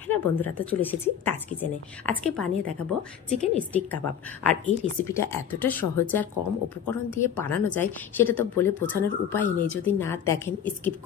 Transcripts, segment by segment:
হ্যাঁ বন্ধুরা, তো চলে এসেছি তাজ কিচেনে। আজকে বানিয়ে দেখাবো চিকেন স্টিক কাবাব। আর এই রেসিপিটা এতটা সহজ আর কম উপকরণ দিয়ে বানানো যায় সেটা তো বলে বোঝানোর উপায় নেই। যদি না দেখেন স্কিপ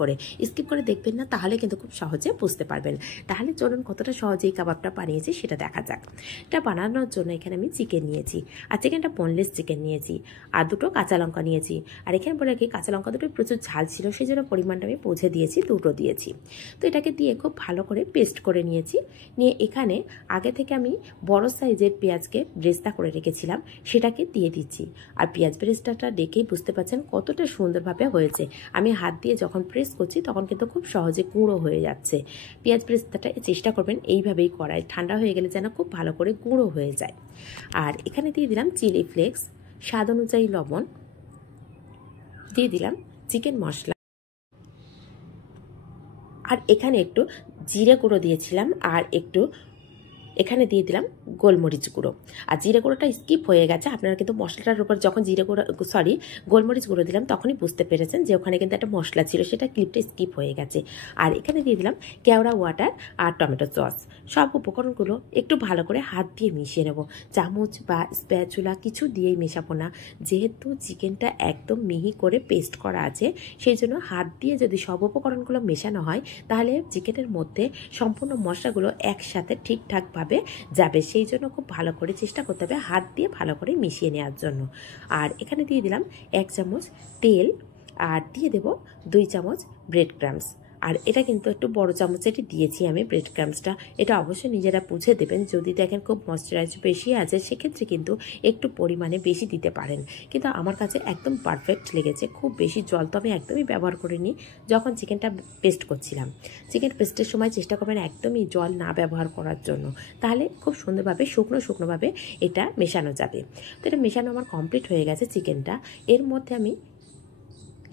করে দেখবেন না, তাহলে কিন্তু খুব সহজে বুঝতে পারবেন। তাহলে চলুন কতটা সহজে এই কাবাবটা বানিয়েছি সেটা দেখা যাক। এটা বানানোর জন্য এখানে আমি চিকেন নিয়েছি, আর চিকেনটা বোনলেস চিকেন নিয়েছি, আর দুটো কাঁচা লঙ্কা নিয়েছি। আর এখানে বলে কি, কাঁচা লঙ্কা দুটো প্রচুর ঝাল ছিল, সেই জন্য পরিমাণটা আমি বুঝে দিয়েছি, দুটো দিয়েছি। তো এটাকে দিয়ে খুব ভালো করে পেস্ট করে নিয়েছি। নিয়ে এখানে আগে থেকে আমি বড় সাইজের পেঁয়াজকে ব্রেস্তা করে রেখেছিলাম, সেটাকে দিয়ে দিচ্ছি। আর পেঁয়াজ ব্রেস্তাটা দেখেই বুঝতে পারছেন কতটা সুন্দরভাবে হয়েছে। আমি হাত দিয়ে যখন প্রেস করছি তখন কিন্তু খুব সহজে গুঁড়ো হয়ে যাচ্ছে। পেঁয়াজ ব্রেস্তাটা চেষ্টা করবেন এইভাবেই করায়, ঠান্ডা হয়ে গেলে যেন খুব ভালো করে গুঁড়ো হয়ে যায়। আর এখানে দিয়ে দিলাম চিলি ফ্লেক্স, স্বাদ অনুযায়ী লবণ, দিয়ে দিলাম চিকেন মশলা, আর এখানে একটু জিরে গুঁড়ো দিয়েছিলাম, আর একটু এখানে দিয়ে দিলাম গোলমরিচ গুঁড়ো। আর জিরে গুঁড়োটা স্কিপ হয়ে গেছে, আপনারা কিন্তু মশলাটার উপর যখন গোলমরিচ গুঁড়ো দিলাম তখনই বুঝতে পেরেছেন যে ওখানে কিন্তু একটা মশলা ছিল, সেটা ক্লিপটা স্কিপ হয়ে গেছে। আর এখানে দিয়ে দিলাম কেওড়া ওয়াটার আর টমেটো সস। সব উপকরণগুলো একটু ভালো করে হাত দিয়ে মিশিয়ে নেব। চামচ বা স্প্যাচুলা কিছু দিয়েই মেশাবো না, যেহেতু চিকেনটা একদম মিহি করে পেস্ট করা আছে, সেই জন্য হাত দিয়ে যদি সব উপকরণগুলো মেশানো হয় তাহলে চিকেনের মধ্যে সম্পূর্ণ মশলাগুলো একসাথে ঠিকঠাকভাবে যাবে। সেই জন্য খুব ভালো করে চেষ্টা করতে হবে হাত দিয়ে ভালো করে মিশিয়ে নেওয়ার জন্য। আর এখানে দিয়ে দিলাম 1 চামচ তেল, আর দিয়ে দেব 2 চামচ ব্রেড ক্রাম্বস। আর এটা কিন্তু একটু বড় চামচেরই দিয়েছি আমি ব্রেড ক্রাম্বসটা। এটা অবশ্যই নিজেরা বুঝে দেবেন। যদি দেখেন খুব ময়েশ্চারাইজ বেশি আছে, সেক্ষেত্রে কিন্তু একটু পরিমাণে বেশি দিতে পারেন। কিন্তু আমার কাছে একদম পারফেক্ট লেগেছে। খুব বেশি জল তো আমি একদমই ব্যবহার করিনি যখন চিকেনটা পেস্ট করছিলাম। চিকেন পেস্টের সময় চেষ্টা করবেন একদমই জল না ব্যবহার করার জন্য, তাহলে খুব সুন্দরভাবে শুকনোভাবে এটা মেশানো যাবে। তো এটা মেশানো আমার কমপ্লিট হয়ে গেছে চিকেনটা। এর মধ্যে আমি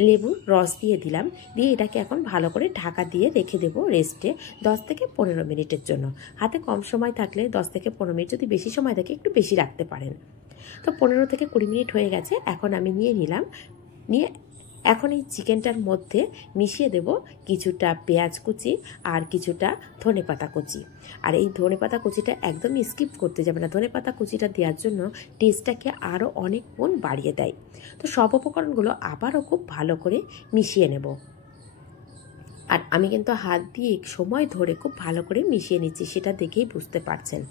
লেবুর রস দিয়ে দিলাম, দিয়ে এটাকে এখন ভালো করে ঢাকা দিয়ে রেখে দেবো রেস্টে 10 থেকে 15 মিনিটের জন্য। হাতে কম সময় থাকলে 10 থেকে 15 মিনিট, যদি বেশি সময় থাকে একটু বেশি রাখতে পারেন। তো 15 থেকে 20 মিনিট হয়ে গেছে। এখন আমি নিয়ে এখন এই চিকেনটার মধ্যে মিশিয়ে দেব কিছুটা পেঁয়াজ কুচি আর কিছুটা ধনেপাতা কুচি। আর এই ধনেপাতা কুচিটা একদমই স্কিপ করতে যাবে না। ধনেপাতা কুচিটা দেওয়ার জন্য টেস্টটাকে আরও অনেক গুণ বাড়িয়ে দেয়। তো সব উপকরণগুলো আবারও খুব ভালো করে মিশিয়ে নেব। আর আমি কিন্তু হাত দিয়ে সময় ধরে খুব ভালো করে মিশিয়ে নিচ্ছি, সেটা দেখেই বুঝতে পারছেন।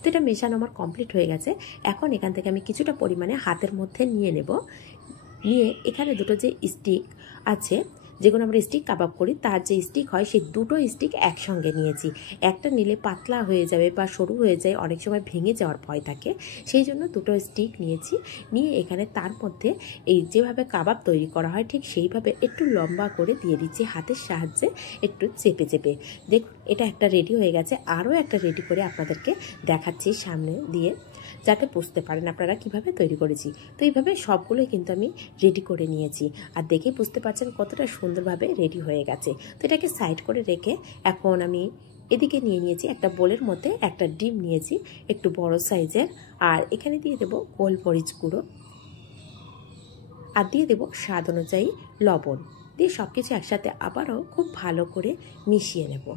তো এটা মেশানো আমার কমপ্লিট হয়ে গেছে। এখন এখান থেকে আমি কিছুটা পরিমাণে হাতের মধ্যে নিয়ে নেব। নিয়ে এখানে দুটো যে স্টিক আছে, যেগুলো আমরা স্টিক কাবাব করি তার যে স্টিক হয়, সেই দুটো স্টিক একসঙ্গে নিয়েছি। একটা নিলে পাতলা হয়ে যাবে বা সরু হয়ে যায়, অনেক সময় ভেঙে যাওয়ার ভয় থাকে, সেই জন্য দুটো স্টিক নিয়েছি। নিয়ে এখানে তার মধ্যে এই যেভাবে কাবাব তৈরি করা হয় ঠিক সেইভাবে একটু লম্বা করে দিয়ে দিচ্ছি, হাতের সাহায্যে একটু চেপে দেখুন এটা একটা রেডি হয়ে গেছে। আরও একটা রেডি করে আপনাদেরকে দেখাচ্ছি সামনে দিয়ে, যাতে বুঝতে পারেন আপনারা কিভাবে তৈরি করেছি। তো এইভাবে সবগুলোই কিন্তু আমি রেডি করে নিয়েছি, আর দেখে বুঝতে পারছেন কতটা সুন্দরভাবে রেডি হয়ে গেছে। তো এটাকে সাইড করে রেখে এখন আমি এদিকে নিয়ে নিয়েছি একটা বোলের মধ্যে একটা ডিম নিয়েছি, একটু বড় সাইজের। আর এখানে দিয়ে দেব গোলমরিচ গুঁড়ো, আর দিয়ে দেব স্বাদ অনুযায়ী লবণ, দিয়ে সব কিছু একসাথে আবারও খুব ভালো করে মিশিয়ে নেব।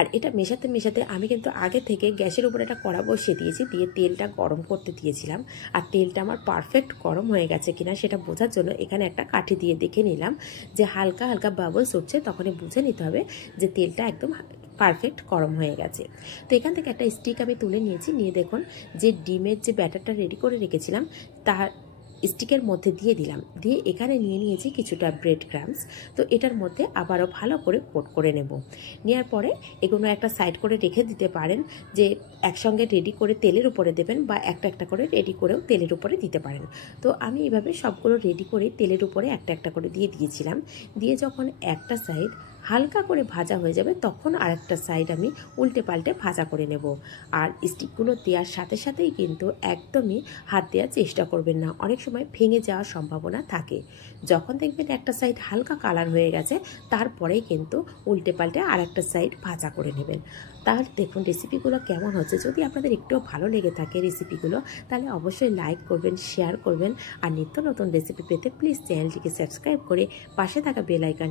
আর এটা মেশাতে আমি কিন্তু আগে থেকে গ্যাসের উপরে একটা কড়া বসিয়ে দিয়েছি, দিয়ে তেলটা গরম করতে দিয়েছিলাম। আর তেলটা আমার পারফেক্ট গরম হয়ে গেছে কিনা সেটা বোঝার জন্য এখানে একটা কাঠি দিয়ে দেখে নিলাম যে হালকা হালকা বাবলস উঠছে, তখনই বুঝে নিতে হবে যে তেলটা একদম পারফেক্ট গরম হয়ে গেছে। তো এখান থেকে একটা স্টিক আমি তুলে নিয়েছি। নিয়ে দেখুন যে ডিমের যে ব্যাটারটা রেডি করে রেখেছিলাম তার স্টিকের মধ্যে দিয়ে দিলাম। দিয়ে এখানে নিয়ে নিয়েছি কিছুটা ব্রেড ক্রাম্বস। তো এটার মধ্যে আবারও ভালো করে কোট করে নেব। নেওয়ার পরে এগুলো একটা সাইড করে রেখে দিতে পারেন, যে একসঙ্গে রেডি করে তেলের উপরে দেবেন বা একটা একটা করে রেডি করেও তেলের উপরে দিতে পারেন। তো আমি এইভাবে সবগুলো রেডি করে তেলের উপরে একটা একটা করে দিয়ে দিয়েছিলাম। দিয়ে যখন একটা সাইড হালকা করে ভাজা হয়ে যাবে তখন আরেকটা সাইড আমি উল্টে পাল্টে ভাজা করে নেব। আর স্টিকগুলো দেওয়ার সাথে সাথেই কিন্তু একদমই হাত দেওয়ার চেষ্টা করবেন না, অনেক সময় ভেঙে যাওয়ার সম্ভাবনা থাকে। যখন দেখবেন একটা সাইড হালকা কালার হয়ে গেছে তারপরেই কিন্তু উল্টে পাল্টে আরেকটা সাইড ভাজা করে নেবেন। তাহলে দেখুন রেসিপিগুলো কেমন হচ্ছে। যদি আপনাদের একটুও ভালো লেগে থাকে রেসিপিগুলো, তাহলে অবশ্যই লাইক করবেন, শেয়ার করবেন। আর নিত্য নতুন রেসিপি পেতে প্লিজ চ্যানেলটিকে সাবস্ক্রাইব করে পাশে থাকা বেল আইকন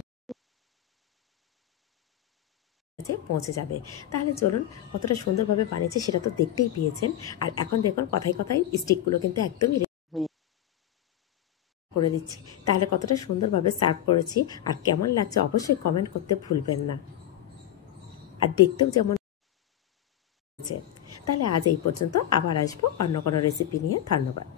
যে পৌঁছে যাবে। তাহলে চলুন কতটা সুন্দরভাবে বানিয়েছে সেটা তো দেখতেই পেয়েছেন। আর এখন দেখুন কথায় কথায় স্টিকগুলো কিন্তু একদমই করে দিচ্ছি। তাহলে কতটা সুন্দরভাবে সার্ভ করেছি আর কেমন লাগছে অবশ্যই কমেন্ট করতে ভুলবেন না। আর দেখতেও যেমন আছে। তাহলে আজ এই পর্যন্ত, আবার আসবো অন্য কোনো রেসিপি নিয়ে। ধন্যবাদ।